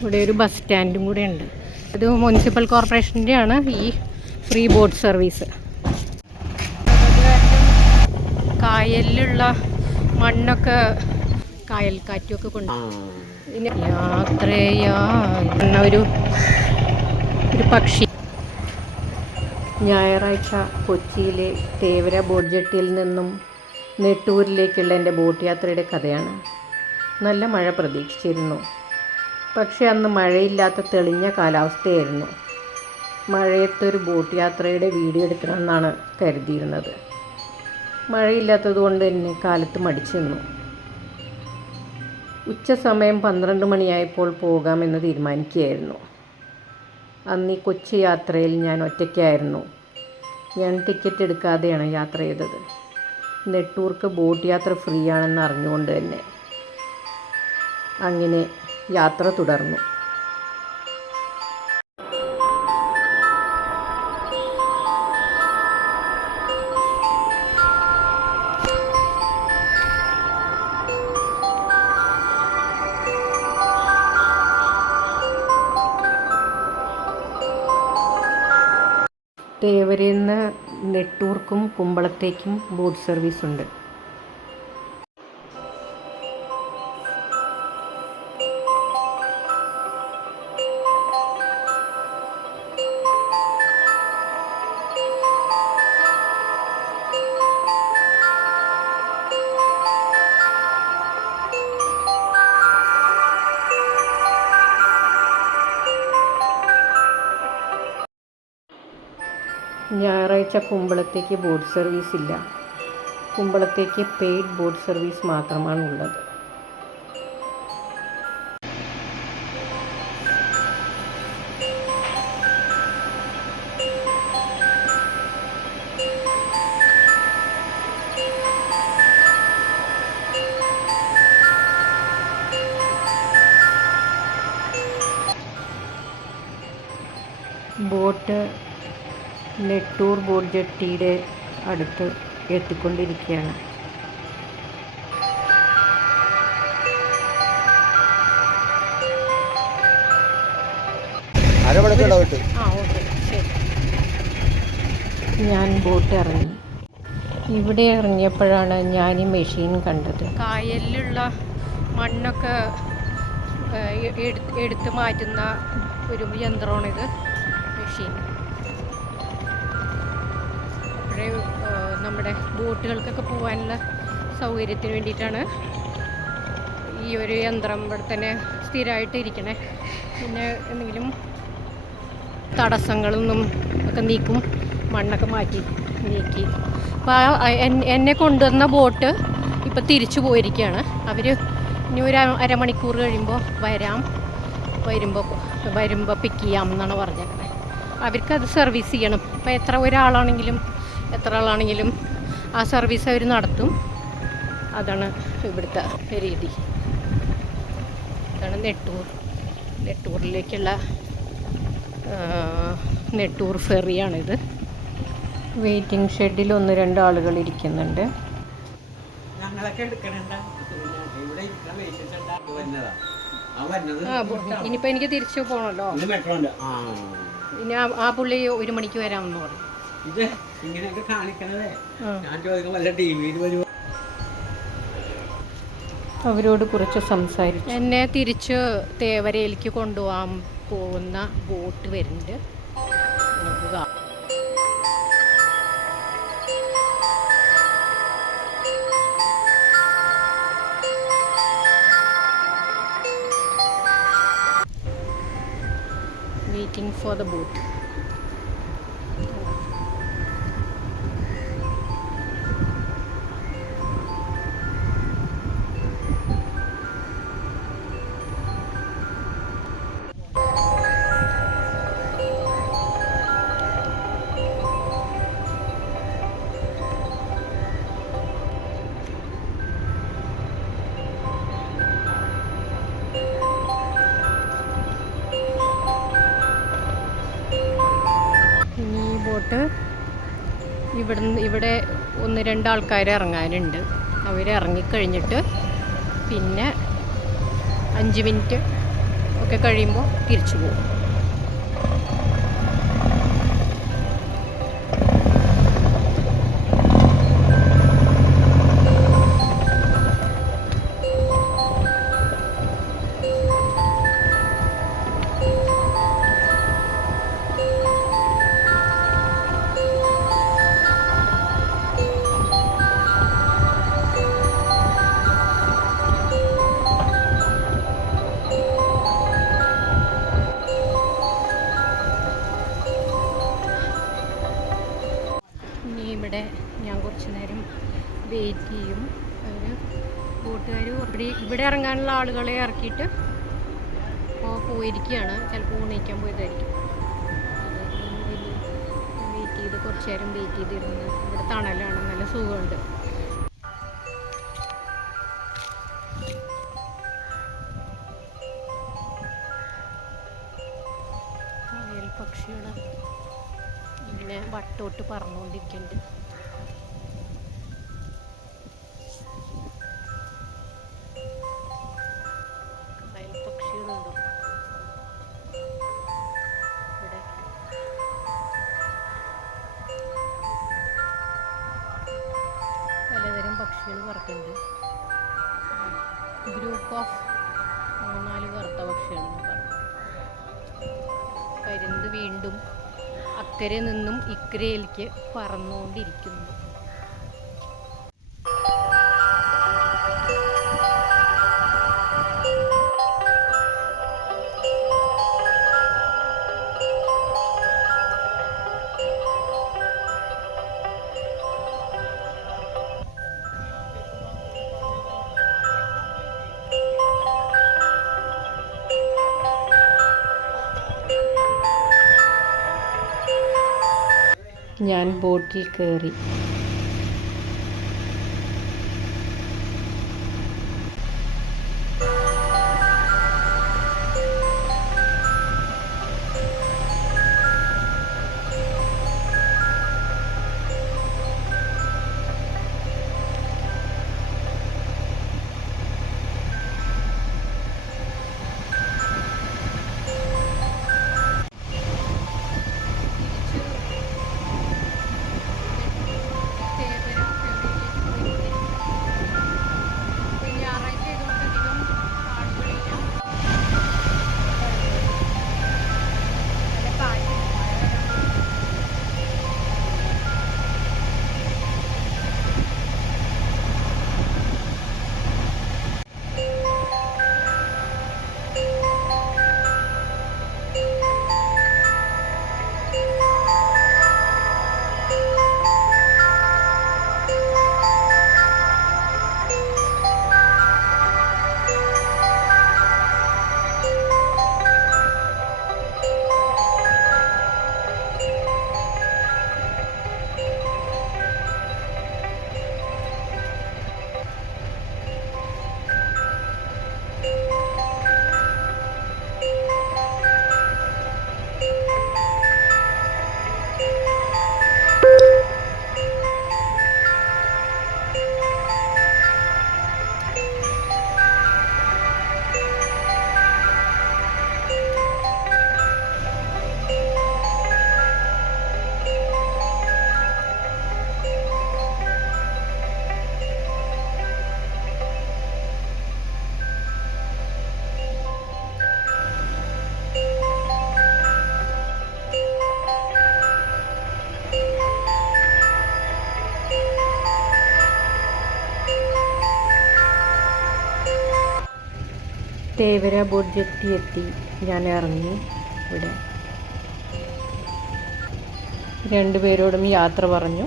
ഇവിടെ ഒരു ബസ് സ്റ്റാൻഡും കൂടെ ഉണ്ട്. ഇത് മുനിസിപ്പൽ കോർപ്പറേഷൻ്റെയാണ് ഈ ഫ്രീ ബോട്ട് സർവീസ്. കായലിലുള്ള മണ്ണൊക്കെ കായൽ കാറ്റുമൊക്കെ കൊണ്ട് യാത്രയായ ഒരു പക്ഷി. ഞായറാഴ്ച കൊച്ചിയിലെ തേവര ബോട്ട് ജെട്ടിയിൽ നിന്നും നെട്ടൂരിലേക്കുള്ള എൻ്റെ ബോട്ട് യാത്രയുടെ കഥയാണ്. നല്ല മഴ പ്രതീക്ഷിച്ചിരുന്നു. പക്ഷേ അന്ന് മഴയില്ലാത്ത തെളിഞ്ഞ കാലാവസ്ഥയായിരുന്നു. മഴയത്തൊരു ബോട്ട് യാത്രയുടെ വീഡിയോ എടുക്കണമെന്നാണ് കരുതിയിരുന്നത്. മഴയില്ലാത്തതുകൊണ്ട് തന്നെ കാലത്ത് മടിച്ചു നിന്നു. ഉച്ച സമയം 12 മണിയായപ്പോൾ പോകാമെന്ന് തീരുമാനിക്കുകയായിരുന്നു. അന്ന് ഈ കൊച്ചി യാത്രയിൽ ഞാൻ ഒറ്റയ്ക്കായിരുന്നു. ഞാൻ ടിക്കറ്റ് എടുക്കാതെയാണ് യാത്ര ചെയ്തത്. നെട്ടൂർക്ക് ബോട്ട് യാത്ര ഫ്രീ ആണെന്ന് അറിഞ്ഞുകൊണ്ട് തന്നെ. അങ്ങനെ യാത്ര തുടർന്നു. തേവരയിൽ നിന്ന് നെട്ടൂർക്കും കുമ്പളത്തേക്കും ബോട്ട് സർവീസ് ഉണ്ട്. ഞായറാഴ്ച കുമ്പളത്തേക്ക് ബോട്ട് സർവീസ് ഇല്ല. കുമ്പളത്തേക്ക് പെയ്ഡ് ബോട്ട് സർവീസ് മാത്രമാണുള്ളത്. ബോട്ട് നെട്ടൂർ ബോട്ട് ജെട്ടിയുടെ അടുത്ത് എത്തിക്കൊണ്ടിരിക്കുകയാണ്. ഞാൻ ബോട്ട് ഇറങ്ങി. ഇവിടെ ഇറങ്ങിയപ്പോഴാണ് ഞാൻ ഈ മെഷീൻ കണ്ടത്. കായലിലുള്ള മണ്ണൊക്കെ എടുത്ത് മാറ്റുന്ന ഒരു യന്ത്രമാണിത്, മെഷീൻ. നമ്മുടെ ബോട്ടുകൾക്കൊക്കെ പോകാനുള്ള സൗകര്യത്തിന് വേണ്ടിയിട്ടാണ് ഈ ഒരു യന്ത്രം ഇവിടെ തന്നെ സ്ഥിരമായിട്ട് ഇരിക്കണേ. പിന്നെ എന്തെങ്കിലും തടസ്സങ്ങളൊന്നും ഒക്കെ നീക്കും, മണ്ണൊക്കെ മാറ്റി നീക്കി. അപ്പോൾ എന്നെ കൊണ്ടുവന്ന ബോട്ട് ഇപ്പോൾ തിരിച്ചു പോയിരിക്കുകയാണ്. അവർ ഇനി ഒരു അരമണിക്കൂർ കഴിയുമ്പോൾ വരുമ്പോൾ പിക്ക് ചെയ്യാം എന്നാണ് പറഞ്ഞേക്കണേ. അവർക്കത് സർവീസ് ചെയ്യണം. ഇപ്പോൾ എത്ര ആളാണെങ്കിലും ആ സർവീസ് അവർ നടത്തും. അതാണ് ഇവിടുത്തെ രീതി. ഇതാണ് നെട്ടൂരിലേക്കുള്ള നെട്ടൂർ ഫെറിയാണിത്. വെയിറ്റിംഗ് ഷെഡിൽ 1-2 ആളുകൾ ഇരിക്കുന്നുണ്ട്. ഇനിയിപ്പോൾ എനിക്ക് തിരിച്ചു പോകണമല്ലോ. ഇനി ആ പുള്ളി 1 മണിക്ക് വരാമെന്ന് പറഞ്ഞു. ഇത് ഇങ്ങനെയൊക്കെ കാണിക്കണതേ ഞാൻ ചോദിക്കും വല്ല ടിവിയിൽ വരുമോ. അവരോട് കുറച്ച് സംസാരിച്ചു. എന്നെ തിരിച്ച് തേവരയിലേക്ക് കൊണ്ടുപോകാൻ പോകുന്ന ബോട്ട് വരുന്നുണ്ട്. Waiting for the boat. ഇവിടെ 1-2 ആൾക്കാർ ഇറങ്ങാനുണ്ട്. അവർ ഇറങ്ങിക്കഴിഞ്ഞിട്ട് പിന്നെ 5 മിനിറ്റ് ഒക്കെ കഴിയുമ്പോൾ തിരിച്ചു പോകും. ഇവിടെ ഞാൻ കുറച്ച് നേരം വെയിറ്റ് ചെയ്യും. അവർ ബോട്ടുകാർ ഇവിടെ ഇറങ്ങാനുള്ള ആളുകളെ ഇറക്കിയിട്ട് പോയിരിക്കുകയാണ്. ചിലപ്പോൾ ഉണയിക്കാൻ പോയതായിരിക്കും. വെയിറ്റ് ചെയ്ത് കുറച്ച് നേരം വെയിറ്റ് ചെയ്തിരുന്നു. ഇവിടെ തണലാണ്, നല്ല സുഖമുണ്ട്. കായൽ പക്ഷികൾ ഇങ്ങനെ വട്ടോട്ട് പറന്നുകൊണ്ടിരിക്കുന്നുണ്ട്. കായൽ പക്ഷികളുണ്ടോ ഇവിടെ? പലതരം പക്ഷികൾ പറക്കുന്നുണ്ട്. ഗ്രൂപ്പ് ഓഫ് 3-4 കറുത്ത പക്ഷികളെന്ന് പറഞ്ഞു. പരുന്ത് വീണ്ടും അക്കരെ നിന്നും ഇക്കരയിലേക്ക് പറന്നുകൊണ്ടിരിക്കുന്നു. ഞാൻ ബോട്ടിൽ കയറി. തേവര ബോട്ട് ജെട്ടി എത്തി. ഞാൻ ഇറങ്ങി. ഇവിടെ രണ്ടുപേരോടും യാത്ര പറഞ്ഞു.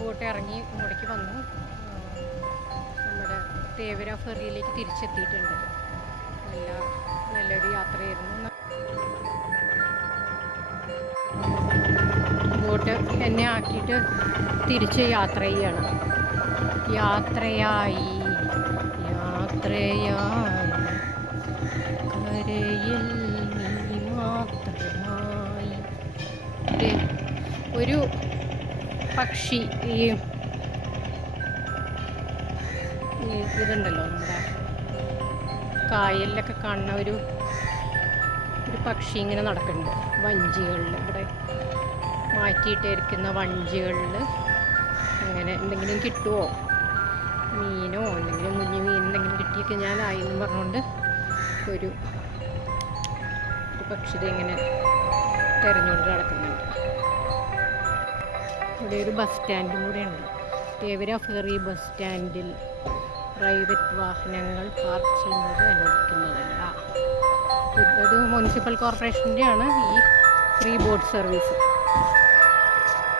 ബോട്ട് ഇറങ്ങി ഇങ്ങോട്ടേക്ക് വന്നു. നമ്മുടെ തേവര ഫെറിയിലേക്ക് തിരിച്ചെത്തിയിട്ടുണ്ട്. നല്ലൊരു യാത്രയായിരുന്നു. ബോട്ട് എന്നെ ആക്കിയിട്ട് തിരിച്ച് യാത്ര ചെയ്യണം. യാത്രയായി കരയിൽ നീ മാത്രമായി. ഒരു പക്ഷി ഇതുണ്ടല്ലോ നമ്മുടെ കായലിലൊക്കെ കാണുന്ന ഒരു പക്ഷി ഇങ്ങനെ നടക്കുന്നുണ്ട് വഞ്ചികളിൽ. ഇവിടെ മാറ്റിയിട്ടിരിക്കുന്ന വഞ്ചികളിൽ അങ്ങനെ എന്തെങ്കിലും കിട്ടുമോ, മീനോ എന്തെങ്കിലും കുഞ്ഞു മീൻ എന്തെങ്കിലും കിട്ടിയൊക്കെ ഞാനായി എന്ന് പറഞ്ഞുകൊണ്ട് ഒരു പക്ഷി ഇങ്ങനെ തിരഞ്ഞുകൊണ്ട് നടക്കുന്നുണ്ട്. ഇവിടെ ഒരു ബസ് സ്റ്റാൻഡും കൂടെ ഉണ്ട്. തേവര ഫെറി ബസ് സ്റ്റാൻഡിൽ പ്രൈവറ്റ് വാഹനങ്ങൾ പാർക്ക് ചെയ്യുന്നത് അനുവദിക്കുന്നതല്ല. ഇത് മുനിസിപ്പൽ കോർപ്പറേഷൻ്റെയാണ് ഈ ഫ്രീ ബോട്ട് സർവീസ്.